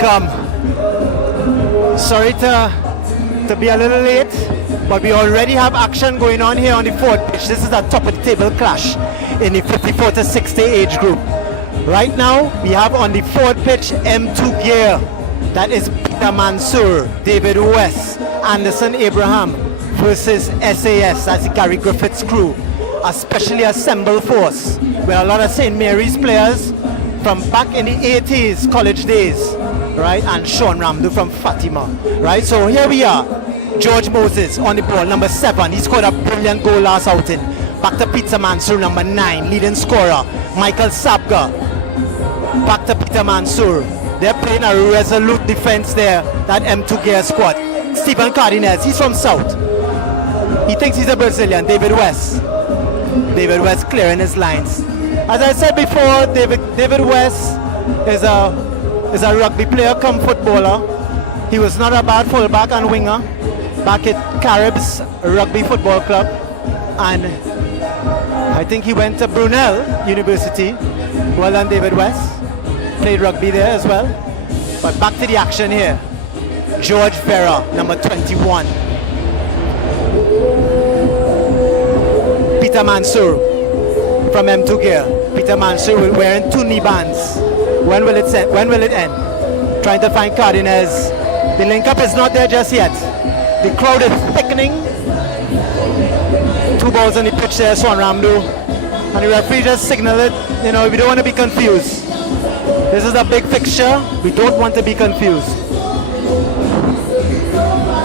welcome. Sorry to be a little late, but we already have action going on here on the fourth pitch. This is a top of the table clash in the 54 to 60 age group. Right now, we have on the fourth pitch M2 gear. That is Peter Mansour, David West, Anderson Abraham versus SAS, that's the Gary Griffiths crew. A specially assembled force with a lot of St. Mary's players from back in the 80s college days, right? And Sean Ramdu from Fatima, right? So here we are. George Moses on the ball, number 7. He scored a brilliant goal last outing. Back to Peter Mansour, number 9, leading scorer. Michael Sabga. Back to Peter Mansour. They're playing a resolute defense there, that M2 gear squad. Stephen Cardenas, he's from South. He thinks he's a Brazilian. David West. David West clearing his lines. As I said before, David West is a rugby player come footballer. He was not a bad fullback and winger back at Caribs Rugby Football Club, and I think he went to Brunel University. Well done, David West. Played rugby there as well. But back to the action here. George Vera, number 21. Peter Mansour from M2 gear. Peter Mansour wearing 2 knee bands. When will it end? Trying to find Cardenas. The link up is not there just yet. The crowd is thickening. 2 balls on the pitch there, Swan Ramdu. And the referee just signaled it. You know, we don't want to be confused. This is a big fixture. We don't want to be confused.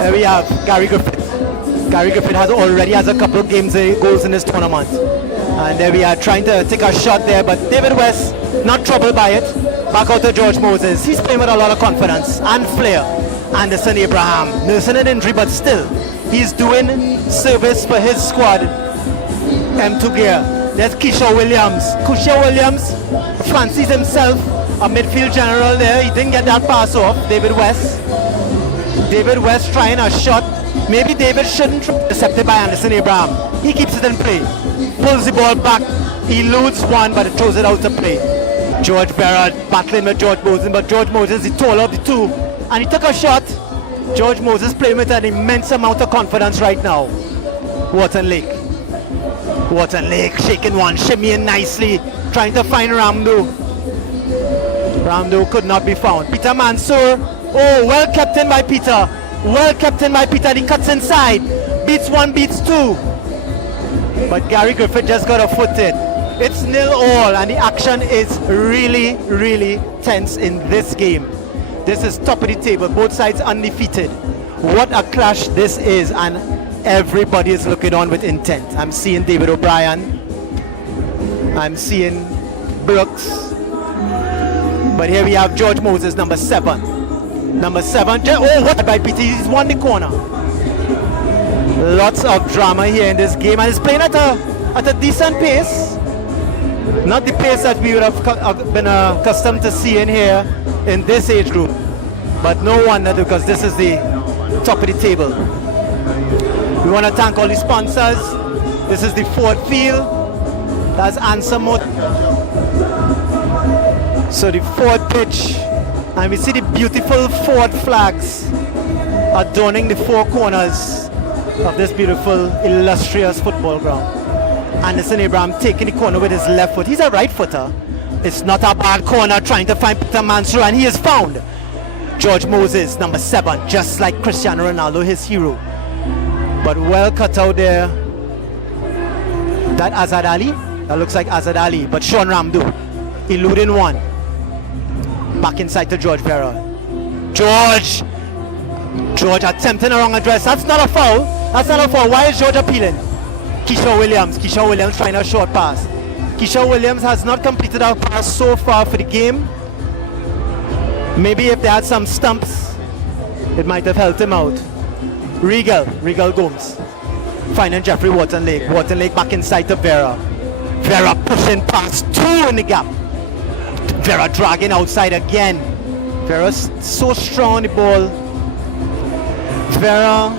There we have Gary Griffith. Gary Griffith already has a couple of goals in this tournament. And there we are trying to take a shot there, but David West not troubled by it. Back out to George Moses. He's playing with a lot of confidence and flair. Anderson Abraham, nursing an injury, but still, he's doing service for his squad. M2 gear. There's Keisha Williams. Keisha Williams fancies himself a midfield general there. He didn't get that pass off. David West. David West trying a shot. Maybe David shouldn't be intercepted by Anderson Abraham. He keeps it in play. Pulls the ball back. He eludes one, but it throws it out to play. George Vera battling with George Moses, but George Moses, he taller of the two. And he took a shot. George Moses playing with an immense amount of confidence right now. Wharton Lake. Wharton Lake shaking one, shimmying nicely, trying to find Ramdu. Ramdu could not be found. Peter Mansour. Oh, well kept in by Peter. Well kept in by Peter. He cuts inside. Beats 1, beats 2. But Gary Griffith just got a foot in. It's 0-0, and the action is really, really tense in this game. This is top of the table, both sides undefeated. What a clash this is, and everybody is looking on with intent. I'm seeing David O'Brien. I'm seeing Brooks. But here we have George Moses, number 7. Number 7, oh, what by Peter, he's won the corner. Lots of drama here in this game, and he's playing at a decent pace. Not the pace that we would have been accustomed to seeing here in this age group. But no wonder, because this is the top of the table. We want to thank all the sponsors. This is the Ford Field. That's Answer Motor. So the Ford pitch. And we see the beautiful Ford flags adorning the 4 corners of this beautiful, illustrious football ground. Anderson Abraham taking the corner with his left foot. He's a right footer. It's not a bad corner, trying to find Peter Mansour, and he is found. George Moses, number 7, just like Cristiano Ronaldo, his hero. But well cut out there. That Azad Ali? That looks like Azad Ali, but Sean Ramdu eluding one. Back inside to George Vera. George attempting a wrong address. That's not a foul. That's not a foul. Why is George appealing? Keisha Williams trying a short pass. Keisha Williams has not completed our pass so far for the game. Maybe if they had some stumps, it might have helped him out. Regal Gomes finding Jeffrey Wharton Lake. Wharton Lake back inside to Vera. Vera pushing past 2 in the gap. Vera dragging outside again. Vera's so strong on the ball. Vera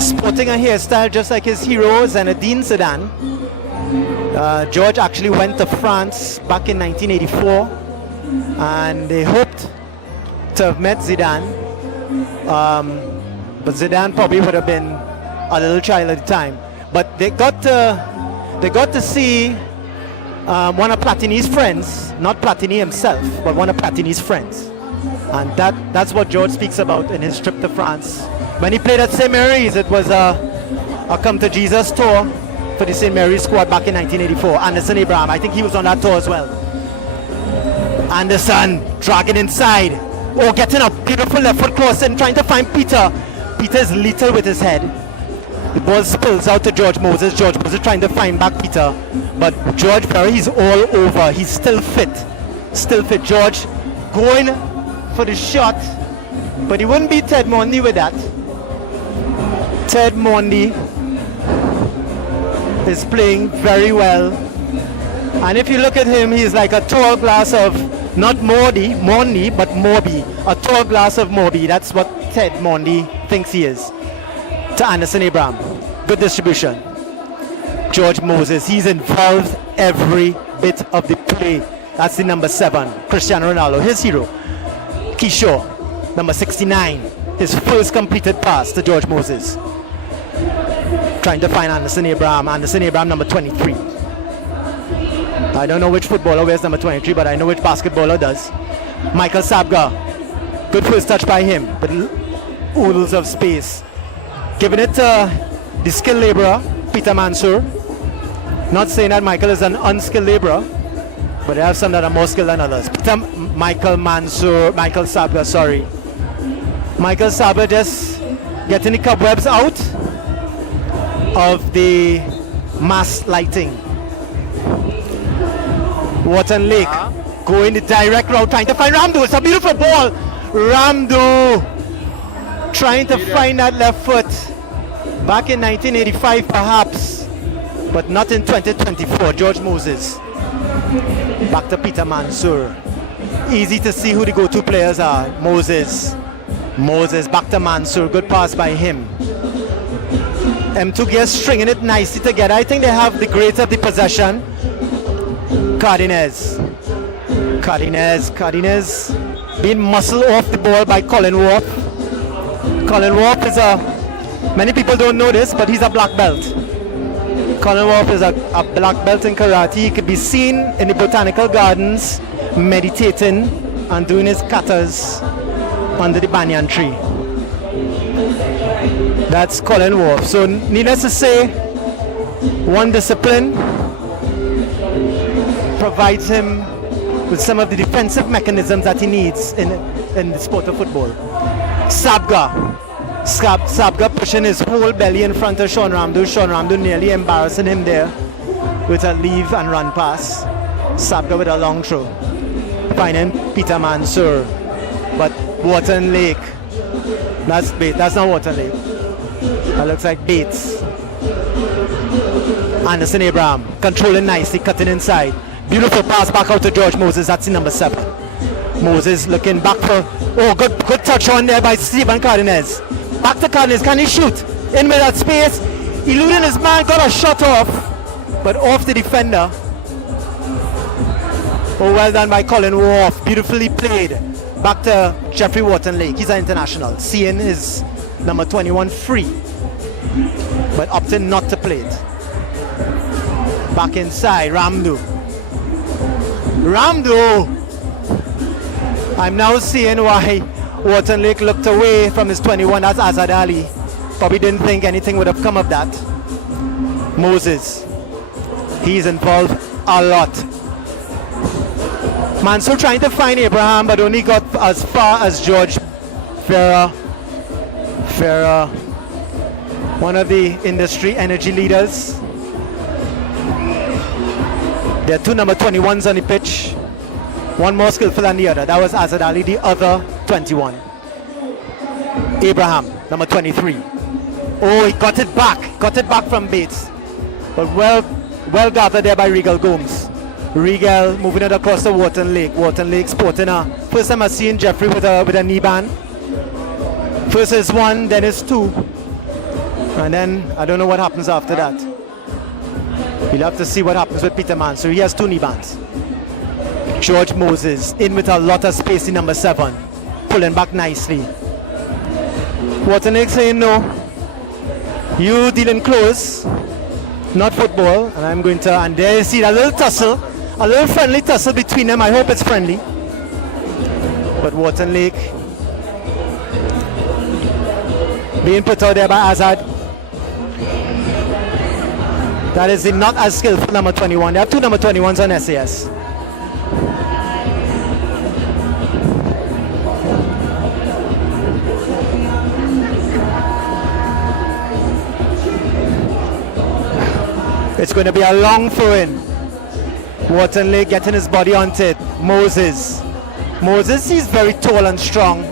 sporting a hairstyle just like his hero, Zinedine Zidane. George actually went to France back in 1984, and they hoped to have met Zidane, but Zidane probably would have been a little child at the time. But they got to see one of Platini's friends, not Platini himself, but one of Platini's friends. And that's what George speaks about in his trip to France. When he played at St. Mary's, it was a Come to Jesus tour for the St. Mary's squad back in 1984. Anderson Abraham, I think he was on that tour as well. Anderson dragging inside. Oh, getting a beautiful left foot cross and trying to find Peter. Peter is lethal with his head. The ball spills out to George Moses. George Moses trying to find back Peter. But George Ferrer, he's all over. He's still fit. Still fit. George going for the shot. But he wouldn't beat Ted Mondy with that. Ted Mondy is playing very well. And if you look at him, he's like a tall glass of, not Mondi, but Morby. A tall glass of Morby. That's what Ted Mondy thinks he is. To Anderson Abraham. Good distribution. George Moses, he's involved every bit of the play. That's the number 7, Cristiano Ronaldo, his hero. Kishore, number 69, his first completed pass to George Moses. Trying to find Anderson Abraham. Anderson Abraham, number 23. I don't know which footballer wears number 23, but I know which basketballer does. Michael Sabga, good first touch by him, but oodles of space. Giving it to the skilled laborer, Peter Mansour. Not saying that Michael is an unskilled laborer, but there are some that are more skilled than others. Michael Sabga, sorry. Michael Sabga just getting the cobwebs out of the mass lighting. Wharton Lake going the direct route, trying to find Ramdo. It's a beautiful ball. Ramdo trying to find that left foot. Back in 1985 perhaps, but not in 2024. George Moses. Back to Peter Mansour. Easy to see who the go-to players are. Moses back to Mansour. Good pass by him. M2 Gear stringing it nicely together. I think they have the greater of the possession. Cardenas being muscled off the ball by Colin Worf. Colin Worf is many people don't know this, but he's a black belt. Colin Worf is a black belt in karate. He could be seen in the botanical gardens meditating and doing his katas under the banyan tree. That's Colin Worf. So needless to say, one discipline provides him with some of the defensive mechanisms that he needs in the sport of football. Sabga pushing his whole belly in front of Sean Ramdo. Sean Ramdo nearly embarrassing him there with a leave and run pass. Sabga with a long throw. Finding Peter Mansour. But Wharton Lake. That's Bates. That's not Wharton Lake. That looks like Bates. Anderson Abraham controlling nicely, cutting inside. Beautiful pass back out to George Moses. That's the number 7. Moses looking back for. Oh, good touch on there by Stephen Cardenas. Back to Cardenas. Can he shoot? In with that space. Eluding his man. Got a shot off. But off the defender. Oh, well done by Colin Worf. Beautifully played. Back to Jeffrey Wharton Lake. He's an international. Seeing his number 21 free. But opting not to play it. Back inside. Ramdo. I'm now seeing why Wharton Lake looked away from his 21. That's Azad Ali. Probably didn't think anything would have come of that. Moses. He's involved a lot. Mansour trying to find Abraham, but only got as far as George Ferrer, one of the industry energy leaders. There are 2 number 21s on the pitch. One more skillful than the other. That was Azad Ali, the other 21. Abraham, number 23. Oh, he got it back from Bates. But well gathered there by Regal Gomes. Regal moving it across the Wharton Lake. Wharton Lake sporting a. First time I've seen Jeffrey with a knee band. First is 1, then is 2. And then I don't know what happens after that. We'll have to see what happens with Peter Mansour. He has 2 knee bands. George Moses in with a lot of space in number 7. pulling back nicely. Waternick saying no. You dealing close, not football. And I'm going to, and there you see that little tussle, a little friendly tussle between them. I hope it's friendly. But Waternick being put out there by Azad. That is not as skillful number 21. They have two number 21s on SAS. It's going to be a long throw-in. Waterlake getting his body onto it. Moses, he's very tall and strong.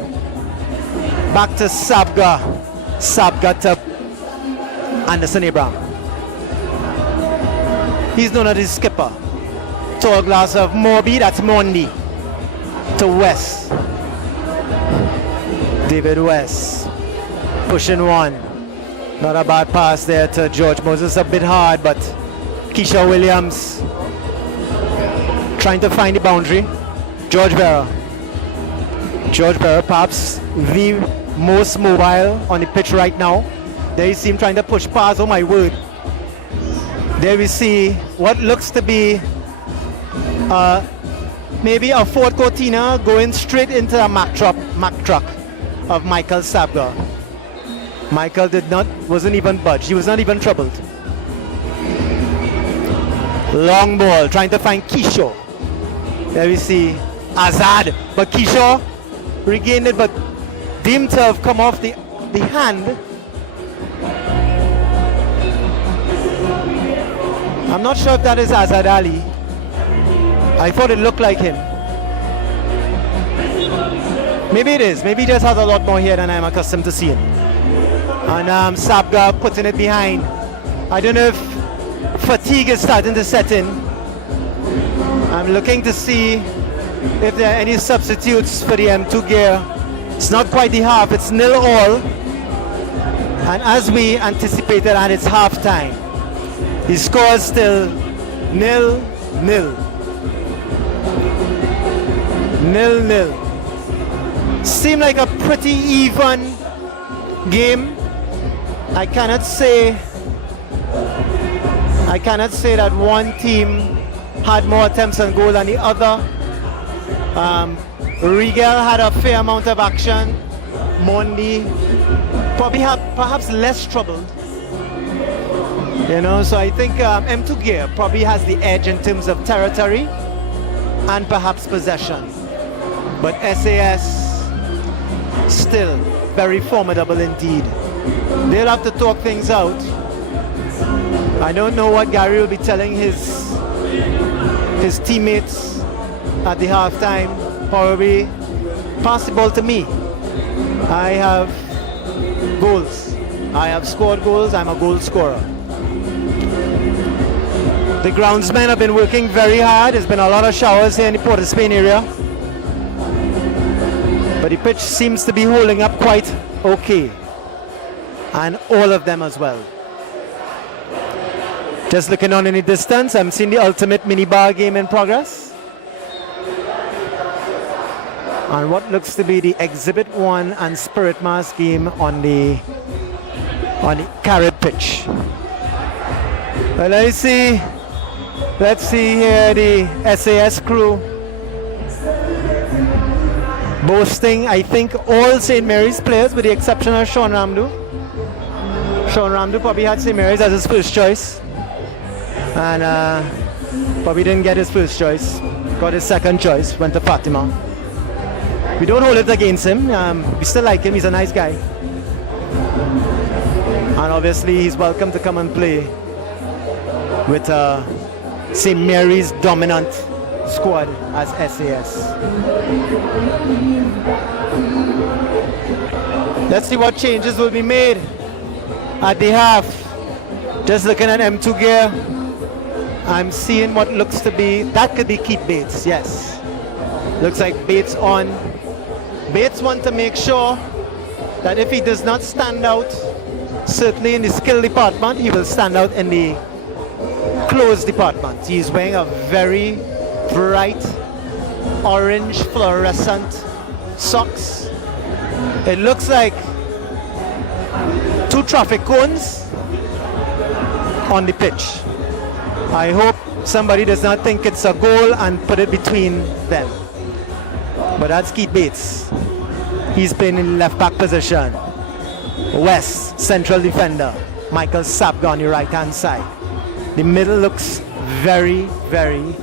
Back to Sabga. Sabga to Anderson Abraham. He's known as his skipper. Tall glass of Morby, that's Mondi. To West. David West. Pushing one. Not a bad pass there to George Moses. A bit hard, but Keisha Williams trying to find the boundary. George Berra. George Berra, perhaps the most mobile on the pitch right now. There you see him trying to push past. Oh my word. There we see what looks to be maybe a Ford Cortina going straight into a Mack truck of Michael Sabga. Michael wasn't even budged. He was not even troubled. Long ball, trying to find Kisho. There we see Azad, but Kisho regained it, but deemed to have come off the hand. I'm not sure if that is Azad Ali. I thought it looked like him. Maybe it is. Maybe he just has a lot more hair than I'm accustomed to seeing. And Sabga putting it behind. I don't know if fatigue is starting to set in. I'm looking to see if there are any substitutes for the M2 gear. It's not quite the half, it's 0-all. And as we anticipated, and it's half time. The score is still 0-0. 0-0. Seemed like a pretty even game. I cannot say that one team had more attempts on goal than the other. Rigel had a fair amount of action. Mondi probably had perhaps less troubled. You know, so I think M2 Gear probably has the edge in terms of territory and perhaps possession. But SAS still very formidable indeed. They'll have to talk things out. I don't know what Gary will be telling his teammates at the halftime. Probably pass the ball to me. I have goals. I have scored goals. I'm a goal scorer. The groundsmen have been working very hard. There's been a lot of showers here in the Port of Spain area. But the pitch seems to be holding up quite okay. And all of them as well. Just looking on in the distance, I'm seeing the ultimate mini bar game in progress. And what looks to be the Exhibit 1 and Spirit Mass game on the carrot pitch. Well, let's see here the SAS crew boasting, I think, all St. Mary's players with the exception of Sean Ramdu. Sean Ramdu probably had St. Mary's as his first choice. And probably didn't get his first choice. Got his second choice, went to Fatima. We don't hold it against him. We still like him, he's a nice guy. And obviously he's welcome to come and play with St. Mary's dominant squad as SAS. Let's see what changes will be made at the half. Just looking at M2 gear, I'm seeing what looks to be, that could be Keith Bates, yes. Looks like Bates on. Bates wants to make sure that if he does not stand out, certainly in the skill department, he will stand out in the clothes department. He's wearing a very bright orange fluorescent socks It looks like 2 traffic cones on the pitch. I hope somebody does not think it's a goal and put it between them. But that's Keith Bates. He's playing in left back position. West, central defender. Michael Sapga on the right hand side. The middle looks very, very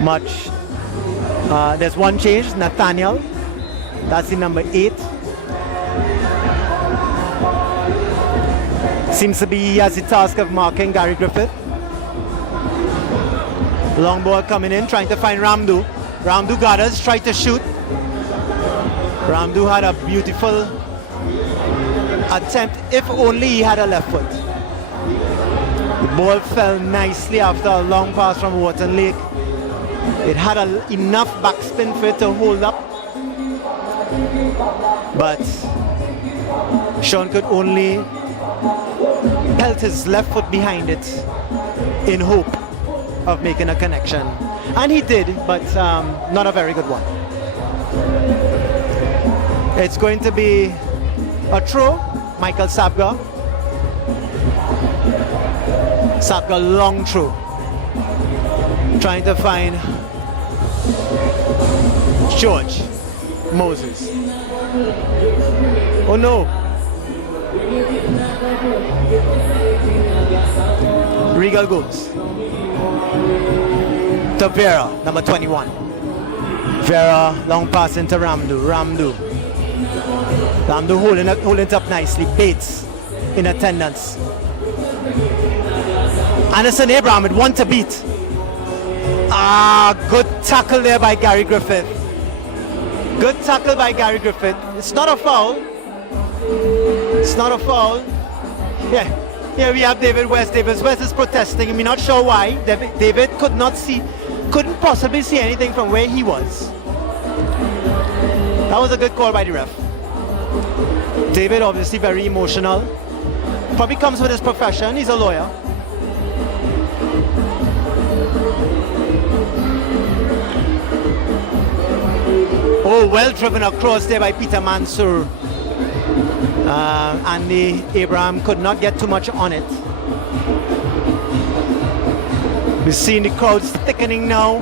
much. There's one change, Nathaniel. That's the number 8. Seems to be he has the task of marking Gary Griffith. Long ball coming in, trying to find Ramdu. Ramdu gathers, tried to shoot. Ramdu had a beautiful attempt, if only he had a left foot. The ball fell nicely after a long pass from Wharton Lake. It had enough backspin for it to hold up. But Sean could only pelt his left foot behind it in hope of making a connection. And he did, but not a very good one. It's going to be a throw, Michael Sapga. Sapga long throw. Trying to find George Moses. Oh no. Regal goes to Vera, number 21. Vera, long pass into Ramdu. Ramdu holding it up nicely. Bates in attendance. Anderson Abraham with 1 to beat. Good tackle there by Gary Griffith. Good tackle by Gary Griffith. It's not a foul. It's not a foul. Yeah. Here we have David West. David West is protesting. I'm not sure why. David couldn't possibly see anything from where he was. That was a good call by the ref. David obviously very emotional. Probably comes with his profession. He's a lawyer. Oh, well driven across there by Peter Mansour. And Abraham could not get too much on it. We're seeing the crowds thickening now.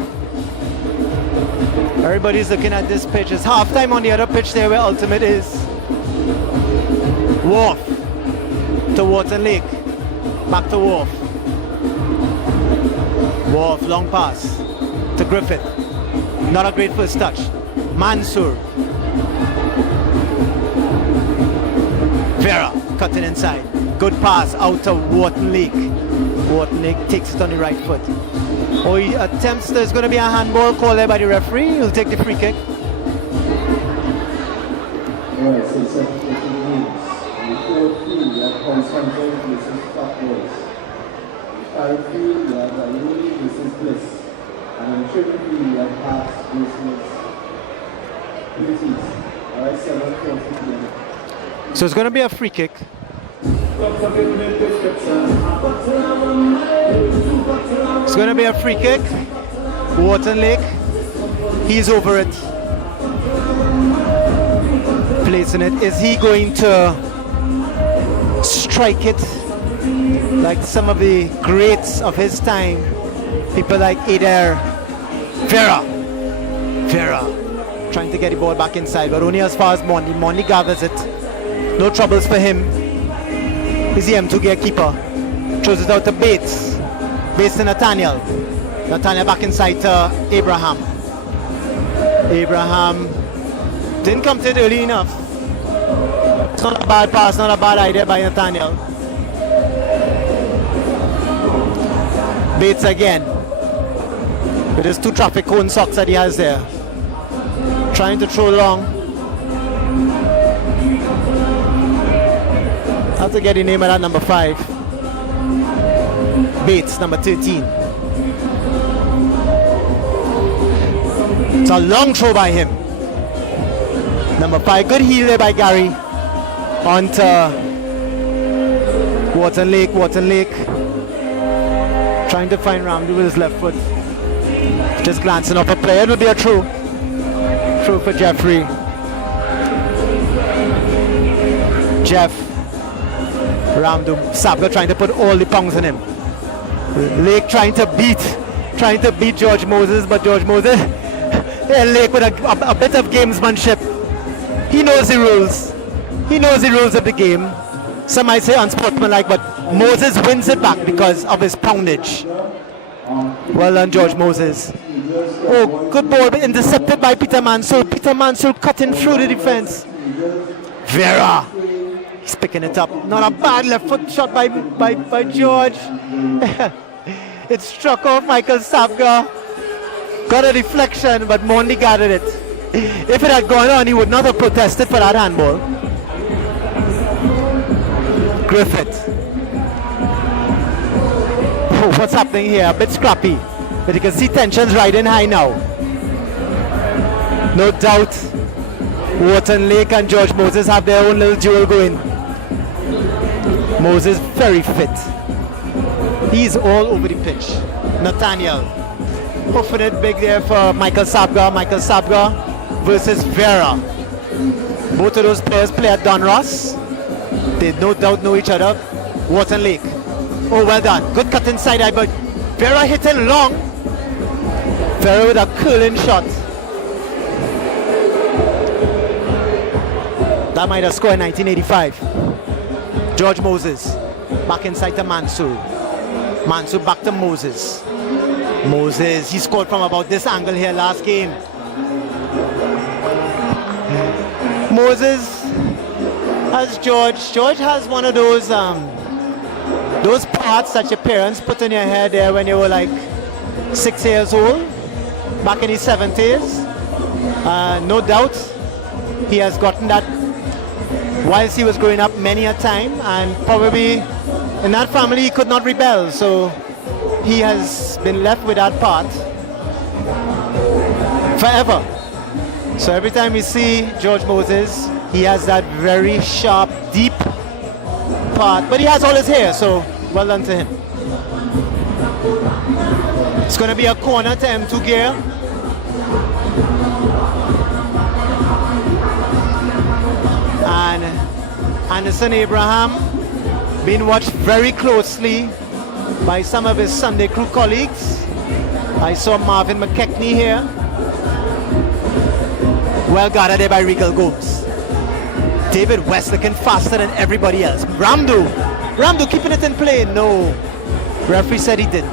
Everybody's looking at this pitch. It's halftime on the other pitch there where Ultimate is. Wharf to Wharton Lake. Back to Wharf. Wharf, long pass to Griffith. Not a great first touch. Mansour. Vera cutting inside. Good pass out to Wharton Lake. Wharton Lake takes it on the right foot. Oh, he attempts, there's going to be a handball call there by the referee. He'll take the free kick. Alright, so substitution games. In the fourth field, we have Constantine versus Fat Boys. In the third field, we have Ayuni versus Bliss. And in the triple field, we have Hearts versus Beauties. Alright, 7:40 p.m. So it's going to be a free kick. It's going to be a free kick. Wharton Lake. He's over it. Placing it. Is he going to strike it like some of the greats of his time? People like Adair. Vera. Trying to get the ball back inside, but only as far as Mondi. Mondi gathers it. No troubles for him. He's the M2 gear keeper. Throws it out to Bates. Bates to Nathaniel. Nathaniel back inside to Abraham. Abraham didn't come to it early enough. It's not a bad pass, not a bad idea by Nathaniel. Bates again. With his 2 traffic cone socks that he has there. Trying to throw long. Have to get the name of that number 5. Bates, number 13. It's a long throw by him. Number 5, good heel there by Gary. On to Wharton Lake. Trying to find Ramdu with his left foot. Just glancing off a player. It will be a throw. Throw for Jeffrey. Jeff, Ramdu, Sabga trying to put all the pounds on him. Lake trying to beat George Moses, but George Moses, Lake with a bit of gamesmanship. He knows the rules. He knows the rules of the game. Some might say unsportsmanlike, but Moses wins it back because of his poundage. Well done, George Moses. Oh, good ball, but intercepted by Peter Mansour. Peter Mansour cutting through the defense. Vera, he's picking it up. Not a bad left foot shot by George. It struck off Michael Sabga. Got a deflection, but Mondi gathered it. If it had gone on, he would not have protested for that handball. Griffith. Oh, what's happening here? A bit scrappy. But you can see tensions riding high now. No doubt, Wharton Lake and George Moses have their own little duel going. Moses very fit. He's all over the pitch. Nathaniel. Puffing it big there for Michael Sabga. Michael Sabga versus Vera. Both of those players play at Donruss. They no doubt know each other. Wharton Lake. Oh, well done. Good cut inside eye, but Vera hitting long. Vera with a curling shot. That might have scored in 1985. George Moses. Back inside to Mansour. Mansour back to Moses. Moses, he scored from about this angle here last game. Moses has George. George has one of those parts that your parents put in your hair there when you were like 6 years old, back in his 70s. No doubt he has gotten that whilst he was growing up many a time, and probably in that family he could not rebel, so he has been left with that part forever. So every time we see George Moses, he has that very sharp, deep part, but he has all his hair, so well done to him. It's going to be a corner to M2 gear. And Anderson Abraham being watched very closely by some of his Sunday crew colleagues. I saw Marvin McKechnie here. Well guarded there by Regal Gomes. David West looking faster than everybody else. Ramdu keeping it in play. No. Referee said he didn't.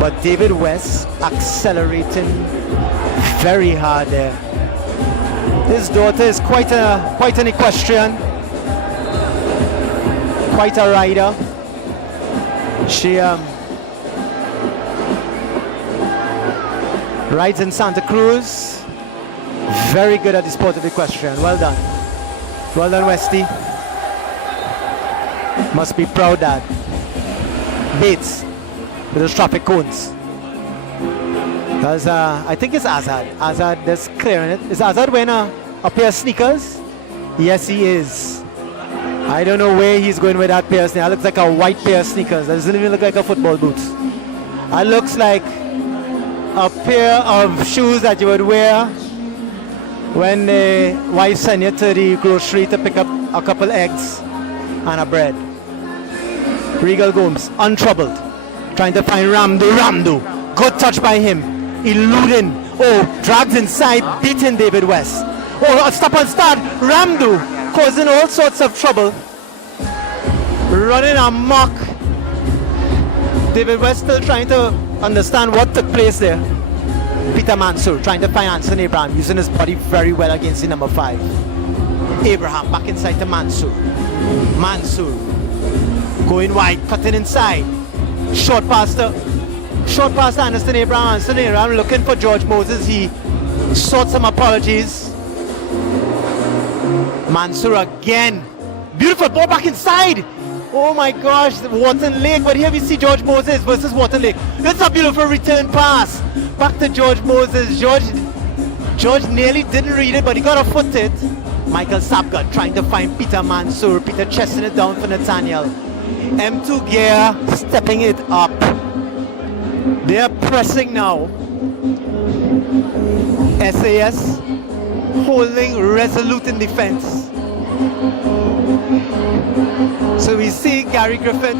But David West accelerating very hard there. His daughter is quite an equestrian, quite a rider. She rides in Santa Cruz. Very good at the sport of equestrian. Well done. Well done, Westy. Must be proud, Dad. Bates with those traffic cones. That's, I think it's Azad. Azad is clearing it. Is Azad wearing a pair of sneakers? Yes, he is. I don't know where he's going with that pair of sneakers. That looks like a white pair of sneakers. That doesn't even look like a football boots. That looks like a pair of shoes that you would wear when the wife sent you to the grocery to pick up a couple eggs and a bread. Regal Gomes, untroubled, trying to find Ramdu. Good touch by him, eluding. Oh, drags inside, beating David West. Oh, a stop and start. Ramdu causing all sorts of trouble, running amok. David West still trying to understand what took place there. Peter Mansour trying to find Anson Abraham, using his body very well against the number 5. Abraham back inside to Mansour. Mansour going wide, cutting inside. Short pass to Anderson Abraham. Anderson Abraham looking for George Moses. He sought some apologies. Mansour again. Beautiful ball back inside. Oh my gosh, Wharton Lake. But here we see George Moses versus Wharton Lake. It's a beautiful return pass. Back to George Moses. George nearly didn't read it, but he got a foot it. Michael Sabga trying to find Peter Mansour. Peter chesting it down for Nathaniel. M2 gear stepping it up. They are pressing now. SAS holding resolute in defense. So we see Gary Griffith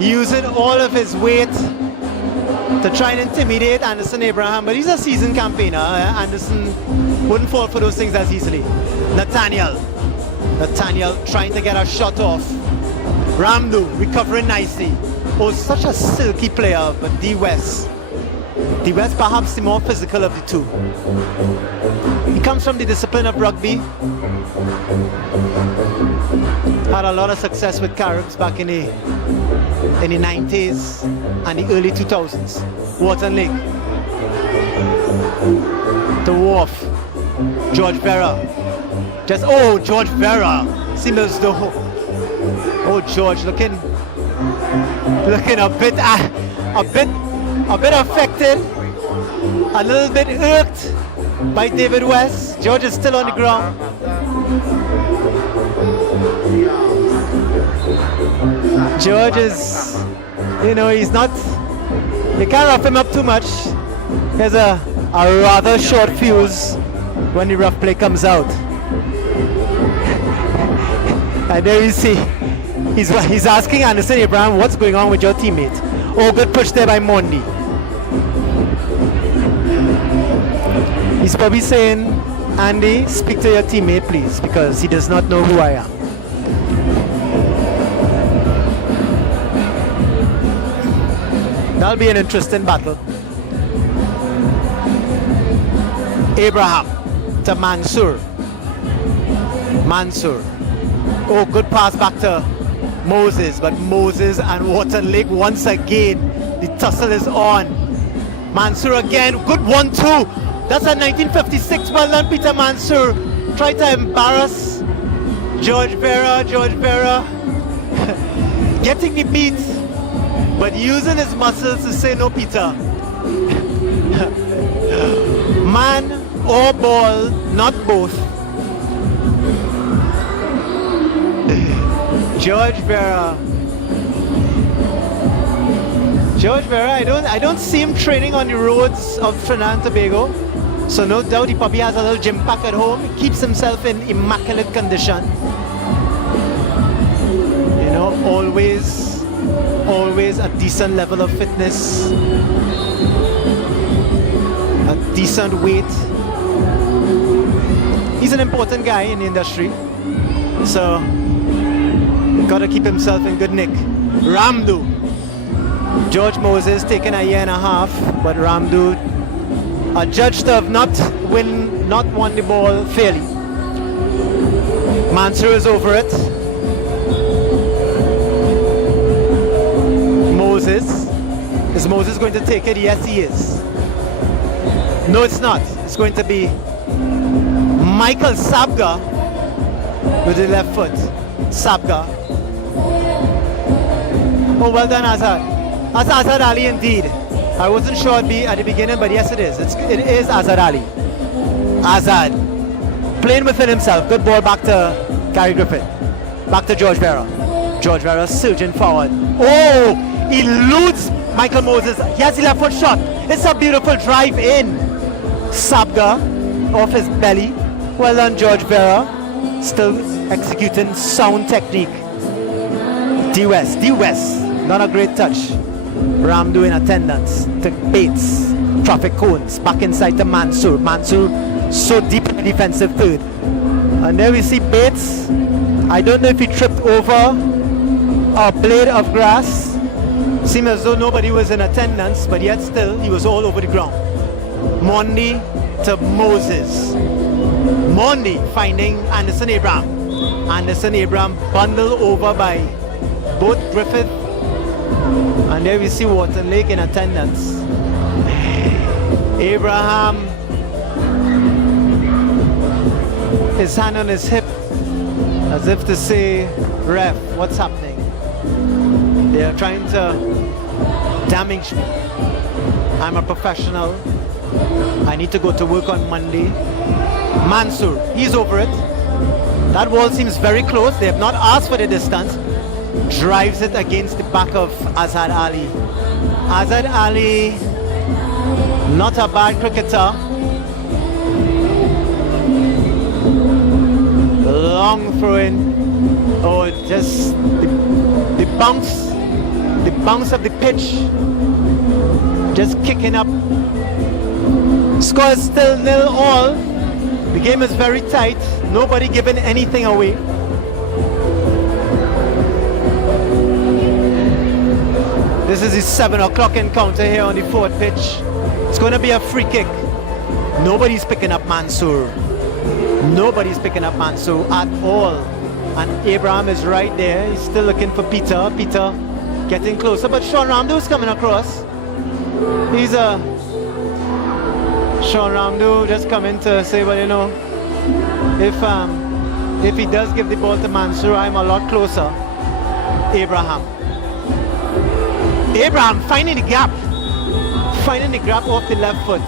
using all of his weight to try and intimidate Anderson Abraham, but he's a seasoned campaigner. Anderson wouldn't fall for those things as easily. Nathaniel trying to get a shot off. Ramdu recovering nicely. Oh, such a silky player, but D West perhaps the more physical of the two. He comes from the discipline of rugby. Had a lot of success with Caribs back in the 90s and the early 2000s. Wharton Lake. The Wharf. George Vera. George Vera. Seems as though, George looking a bit affected, a little bit irked by David West. George is still on the ground. George is, he's not, you can't rough him up too much. There's a rather short fuse when the rough play comes out. And there you see, he's asking Anderson Abraham, what's going on with your teammate? Oh, good push there by Mondi. He's probably saying, Andy, speak to your teammate, please, because he does not know who I am. That'll be an interesting battle. Abraham to Mansour. Oh, good pass back to Moses, but Moses and Wharton Lake once again, the tussle is on. Mansour again, good 1-2. That's a 1956, well done Peter Mansour. Try to embarrass George Vera. Getting the beat, but using his muscles to say no, Peter. Man or ball, not both. George Vera, I don't see him training on the roads of Trinidad and Tobago, so no doubt he probably has a little gym pack at home. He keeps himself in immaculate condition. Always a decent level of fitness, a decent weight. He's an important guy in the industry, so gotta keep himself in good nick. Ramdu. George Moses taking a year and a half, but Ramdu adjudged to have not won the ball fairly. Mansour is over it. Is Moses going to take it? Yes, he is. No, it's not. It's going to be Michael Sabga with the left foot. Sabga. Oh, well done, Azad. That's Azad Ali indeed. I wasn't sure it'd be at the beginning, but yes, it is. It is Azad Ali. Azad playing within himself. Good ball back to Gary Griffith. Back to George Vera. George Vera surging forward. Oh, he eludes Michael Moses. He has the left foot shot. It's a beautiful drive in. Sabga off his belly. Well done, George Vera. Still executing sound technique. D West. Not a great touch. Ramdu in attendance. Took Bates. Traffic cones. Back inside to Mansour. Mansour so deep in the defensive third. And there we see Bates. I don't know if he tripped over a blade of grass. Seemed as though nobody was in attendance, but yet still he was all over the ground. Mondi to Moses. Mondi finding Anderson Abraham. Anderson Abraham bundled over by both Griffith, and there we see Wharton Lake in attendance. Abraham, his hand on his hip, as if to say, ref, what's happening? They are trying to damage me. I'm a professional. I need to go to work on Monday. Mansour, he's over it. That wall seems very close. They have not asked for the distance. Drives it against the back of Azad Ali. Azad Ali, not a bad cricketer. long throw in. Oh, just the bounce of the pitch, just kicking up. Score is still 0-all. The game is very tight. Nobody giving anything away. This is the 7 o'clock encounter here on the fourth pitch. It's going to be a free kick. Nobody's picking up Mansour. Nobody's picking up Mansour at all. And Abraham is right there. He's still looking for Peter. Peter getting closer, but Sean Ramdoo's coming across. He's Sean Ramdoo just coming to say, well, you know, if he does give the ball to Mansour, I'm a lot closer. Abraham finding the gap off the left foot.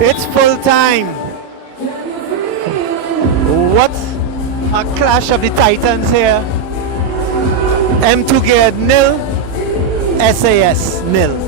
It's full time. What a clash of the Titans here. M2 Gear 0, SAS 0.